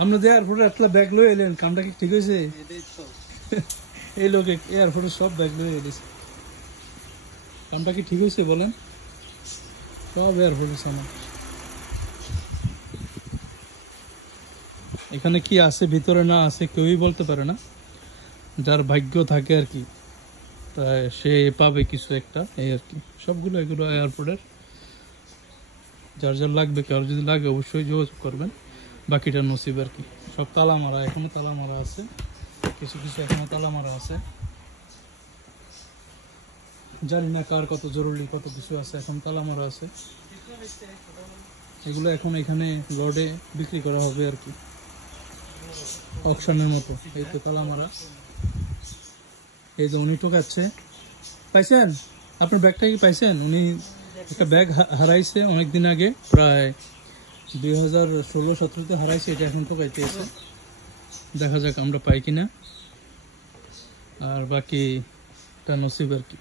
আপনি যে এয়ারপোর্টে একটা ব্যাগ লয়ে এলেন, কামটা কি ঠিক হয়েছে? এই লোক এয়ারপোর্টে সব ব্যাগ লয়ে এলেছে, কামটা কি ঠিক হয়েছে বলেন? সব এয়ারপোর্টে সামান। এখানে কি আছে ভিতরে না আছে কেউই বলতে পারে না, যার ভাগ্য থাকে আর কি তাই সে পাবে কিছু একটা, এই আর কি। সবগুলো এগুলো এয়ারপোর্টের, যার যার লাগবে, কারো যদি লাগে অবশ্যই যোগাযোগ করবেন। বাকিটা নসিব আর কি। সব তালা মারা, এখনো তালা মারা আছে, কিছু কিছু এখনো তালা মারা আছে। জানি না কার কত জরুরি, কত কিছু আছে এখন তালা মারা আছে। এগুলো এখন এখানে রডে বিক্রি করা হবে আর কি, অকশনের মতো। এই তো তালা মারা, এই যে উনি ঠকাচ্ছে। পাইছেন আপনার ব্যাগটা কি পাইছেন? উনি একটা ব্যাগ হারাইছে অনেকদিন আগে, প্রায় 2016-17 হারাইছে, এটা এখন ঠকাইতে এসে। দেখা যাক আমরা পাই কিনা, আর বাকিটা নসিব আর কি।